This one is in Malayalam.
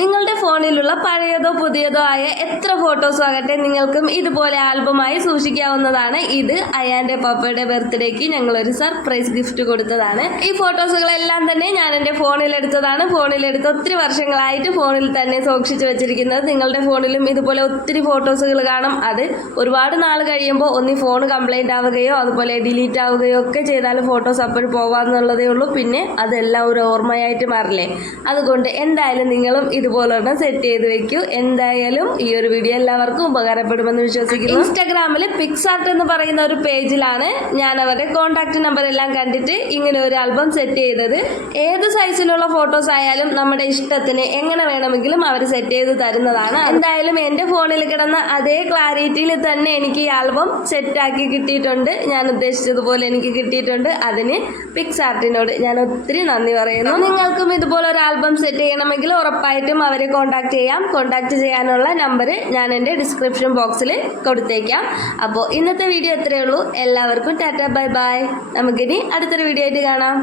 നിങ്ങളുടെ ഫോണിലുള്ള പഴയതോ പുതിയതോ ആയ എത്ര ഫോട്ടോസും ആകട്ടെ നിങ്ങൾക്കും ഇതുപോലെ ആൽബമായി സൂക്ഷിക്കാവുന്നതാണ്. ഇത് അയാന്റെ പപ്പയുടെ ബർത്ത്ഡേക്ക് ഞങ്ങളൊരു സർപ്രൈസ് ഗിഫ്റ്റ് കൊടുത്തതാണ്. ഈ ഫോട്ടോസുകളെല്ലാം തന്നെ ഞാൻ എൻ്റെ ഫോണിലെടുത്തതാണ്. ഫോണിലെടുത്ത് ഒത്തിരി വർഷങ്ങളായിട്ട് ഫോണിൽ തന്നെ സൂക്ഷിച്ചു വെച്ചിരിക്കുന്നത്. നിങ്ങളുടെ ഫോണിലും ഇതുപോലെ ഒത്തിരി ഫോട്ടോസുകൾ കാണും. അത് ഒരുപാട് നാൾ കഴിയുമ്പോൾ ഒന്നി ഫോൺ കംപ്ലൈന്റ് ആവുകയോ അതുപോലെ ഡിലീറ്റ് ആവുകയോ ഒക്കെ ചെയ്താൽ ഫോട്ടോസ് അപ്പോഴും പോകാമെന്നുള്ളതേ ഉള്ളൂ. പിന്നെ അതെല്ലാം ഒരു ഓർമ്മയായിട്ട് മാറില്ലേ. അതുകൊണ്ട് എന്തായാലും നിങ്ങളും ഇതുപോലെ സെറ്റ് ചെയ്ത് വെക്കൂ. എന്തായാലും ഈ ഒരു വീഡിയോ എല്ലാവർക്കും ഉപകാരപ്പെടുമെന്ന് വിശ്വസിക്കുന്നു. ഇൻസ്റ്റാഗ്രാമിൽ പിക്സാർട്ട് എന്ന് പറയുന്ന ഒരു പേജിലാണ് ഞാൻ അവരുടെ കോൺടാക്ട് നമ്പർ എല്ലാം കണ്ടിട്ട് ഇങ്ങനെ ഒരു ആൽബം സെറ്റ് ചെയ്തത്. ഏത് സൈസിലുള്ള ഫോട്ടോസ് ആയാലും നമ്മുടെ ഇഷ്ടത്തിന് എങ്ങനെ വേണമെങ്കിലും അവർ സെറ്റ് ചെയ്ത് തരുന്നതാണ്. എന്തായാലും എൻ്റെ ഫോണിൽ കിടന്ന അതേ ക്ലാരിറ്റിയിൽ തന്നെ എനിക്ക് ഈ ആൽബം സെറ്റാക്കി കിട്ടിയിട്ടുണ്ട്. ഞാൻ ഉദ്ദേശിച്ചതുപോലെ എനിക്ക് കിട്ടിയിട്ടുണ്ട്. അതിന് പിക്സാർട്ടിനോട് ഞാൻ ഒത്തിരി നന്ദി പറയുന്നു. നിങ്ങൾക്കും ഇതുപോലെ ഒരു ആൽബം സെറ്റ് ചെയ്യണമെങ്കിൽ ഉറപ്പായിട്ടും അവരെ കോൺടാക്ട് ചെയ്യാം. കോൺടാക്ട് ചെയ്യാനുള്ള നമ്പർ ഞാൻ എൻ്റെ ഡിസ്ക്രിപ്ഷൻ ബോക്സിൽ കൊടുത്തേക്കാം. അപ്പോൾ ഇന്നത്തെ വീഡിയോ ഇത്രയേ ഉള്ളൂ. എല്ലാവർക്കും ടാറ്റ ബൈ ബൈ. നമുക്കിനി അടുത്തൊരു വീഡിയോ ആയിട്ട് കാണാം.